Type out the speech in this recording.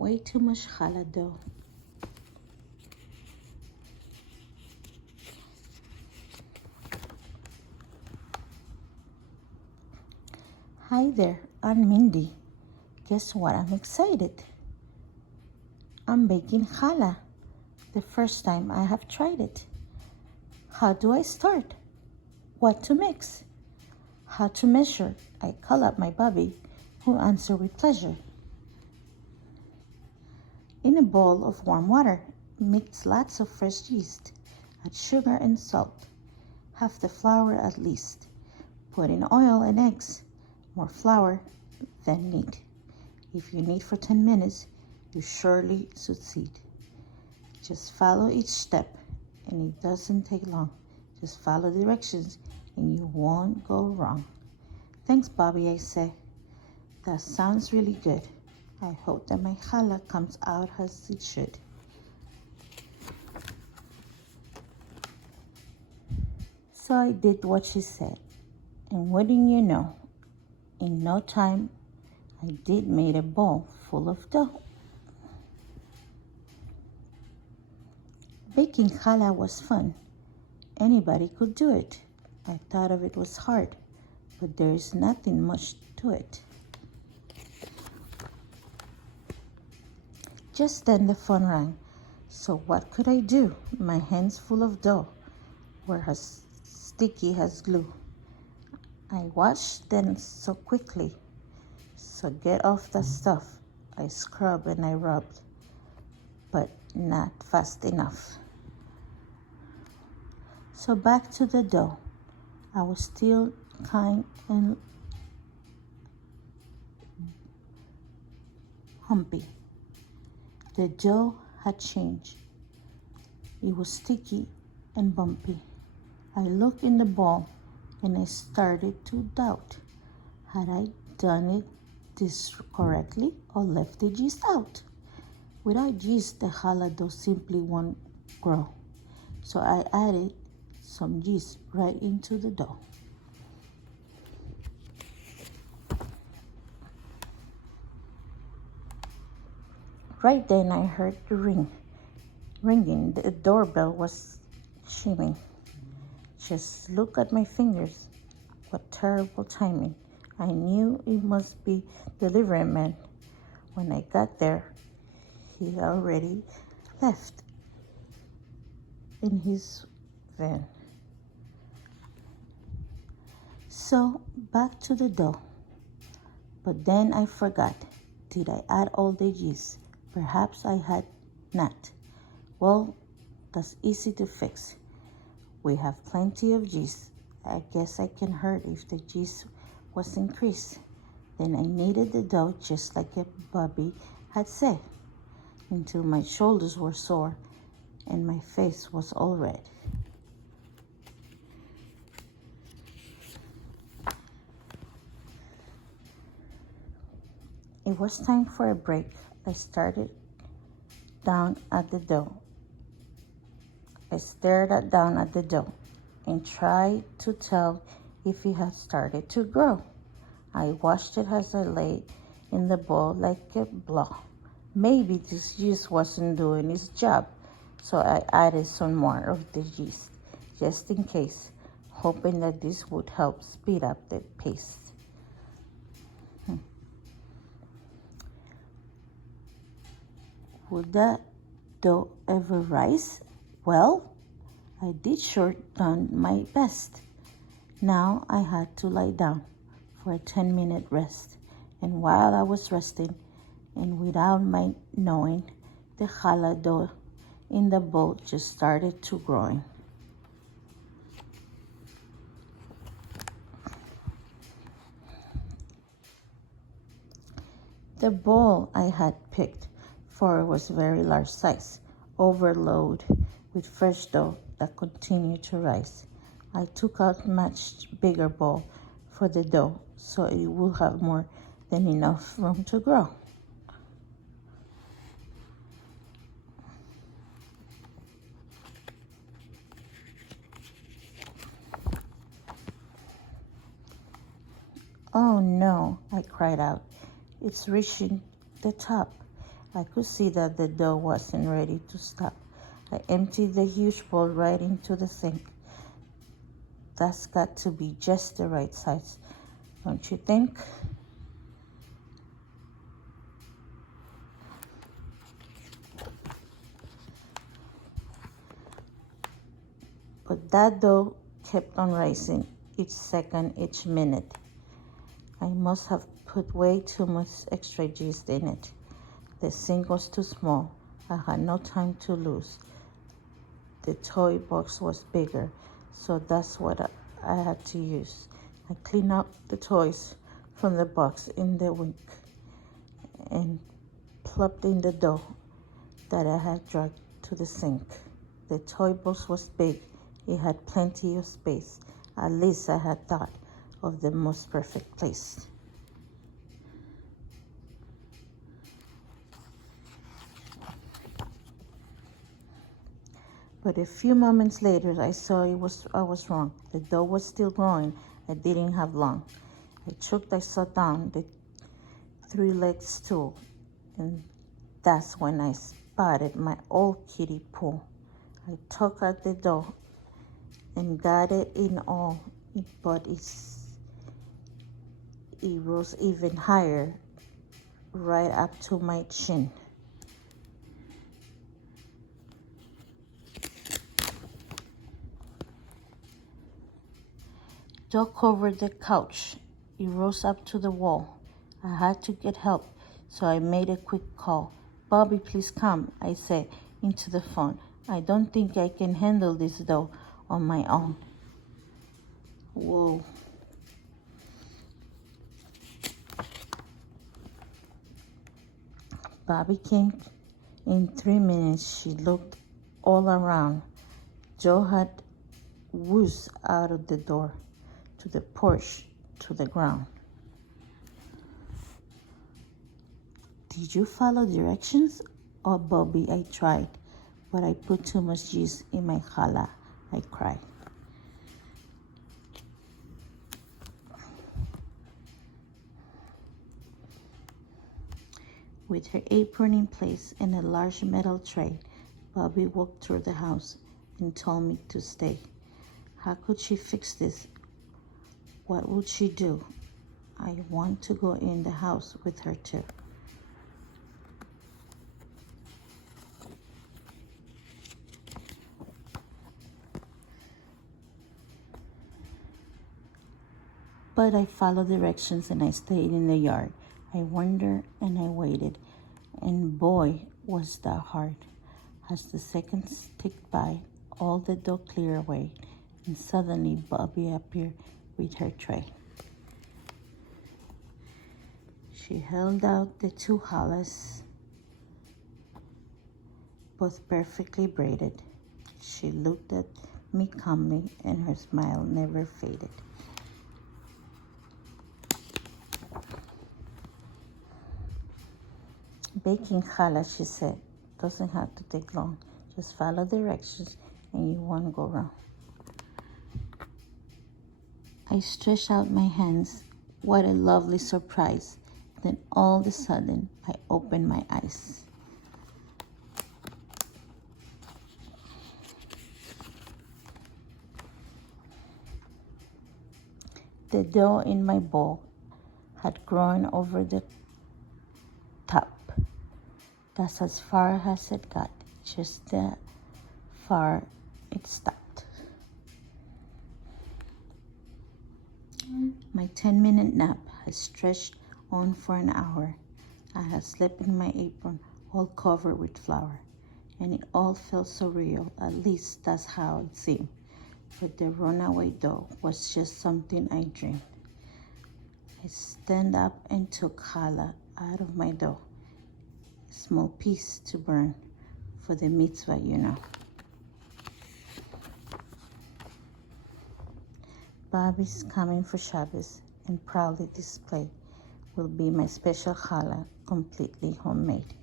Way too much challah dough. Hi there, I'm Mindy. Guess what? I'm excited. I'm baking challah. The first time I have tried it. How do I start? What to mix? How to measure? I call up my Bobby, who answered with pleasure. In a bowl of warm water, mix lots of fresh yeast. Add sugar and salt. Half the flour at least. Put in oil and eggs. More flour than need. If you knead for 10 minutes, you surely succeed. Just follow each step, and it doesn't take long. Just follow directions, and you won't go wrong. Thanks, Bobby, I say. That sounds really good. I hope that my challah comes out as it should. So I did what she said, and wouldn't you know, in no time, I did made a bowl full of dough. Baking challah was fun. Anybody could do it. I thought of it was hard, but there is nothing much to it. Just then the phone rang. So what could I do? My hands full of dough were as sticky as glue. I washed them so quickly. So get off the stuff. I scrubbed and I rubbed, but not fast enough. So back to the dough. I was still kind and humpy. The dough had changed. It was sticky and bumpy. I looked in the bowl and I started to doubt. Had I done it this correctly or left the yeast out? Without yeast, the challah dough simply won't grow. So I added some yeast right into the dough. Right then I heard the ringing. The doorbell was shimming. Just look at my fingers. What terrible timing. I knew it must be the delivery man. When I got there, he already left in his van. So back to the dough. But then I forgot. Did I add all the yeast? Perhaps I had not. Well, that's easy to fix. We have plenty of yeast. I guess I can hurt if the yeast was increased. Then I kneaded the dough just like Bobby had said, until my shoulders were sore and my face was all red. It was time for a break. I started down at the dough. I stared down at the dough and tried to tell if it had started to grow. I watched it as I lay in the bowl like a block. Maybe this yeast wasn't doing its job, so I added some more of the yeast, just in case, hoping that this would help speed up the pace. Would that dough ever rise? Well, I did sure done my best. Now I had to lie down for a 10-minute rest. And while I was resting, and without my knowing, the challah dough in the bowl just started to growing. The bowl I had picked for was very large size, overloaded with fresh dough that continued to rise. I took out much bigger bowl for the dough so it would have more than enough room to grow. Oh no, I cried out. It's reaching the top. I could see that the dough wasn't ready to stop. I emptied the huge bowl right into the sink. That's got to be just the right size, don't you think? But that dough kept on rising, each second, each minute. I must have put way too much extra yeast in it. The sink was too small. I had no time to lose. The toy box was bigger, so that's what I had to use. I cleaned up the toys from the box in the sink and plopped in the dough that I had dragged to the sink. The toy box was big. It had plenty of space. At least I had thought of the most perfect place. But a few moments later, I saw I was wrong. The dough was still growing. I didn't have long. I sat down the three-legged stool, and that's when I spotted my old kiddie pool. I took out the dough and got it in all, but it rose even higher, right up to my chin. Dough covered the couch. It rose up to the wall. I had to get help, so I made a quick call. "Bobby, please come," I said into the phone. "I don't think I can handle this dough on my own." Whoa. Bobby came in 3 minutes. She looked all around. Joe had whizzed out of the door, to the porch, to the ground. "Did you follow directions?" "Oh, Bobby, I tried, but I put too much yeast in my challah," I cried. With her apron in place and a large metal tray, Bobby walked through the house and told me to stay. How could she fix this? What would she do? I want to go in the house with her too. But I followed directions and I stayed in the yard. I wondered and I waited, and boy, was that hard. As the seconds ticked by, all the dough cleared away, and suddenly Bobby appeared with her tray. She held out the two challahs, both perfectly braided. She looked at me calmly, and her smile never faded. "Baking challah," she said, "doesn't have to take long. Just follow directions and you won't go wrong." I stretched out my hands. What a lovely surprise. Then all of a sudden, I opened my eyes. The dough in my bowl had grown over the top. That's as far as it got, just that far it stopped. My 10-minute nap had stretched on for an hour. I had slept in my apron, all covered with flour, and it all felt so real. At least that's how it seemed. But the runaway dough was just something I dreamed. I stand up and took challah out of my dough. A small piece to burn for the mitzvah, you know. Bobby's coming for Shabbos and proudly displayed will be my special challah, completely homemade.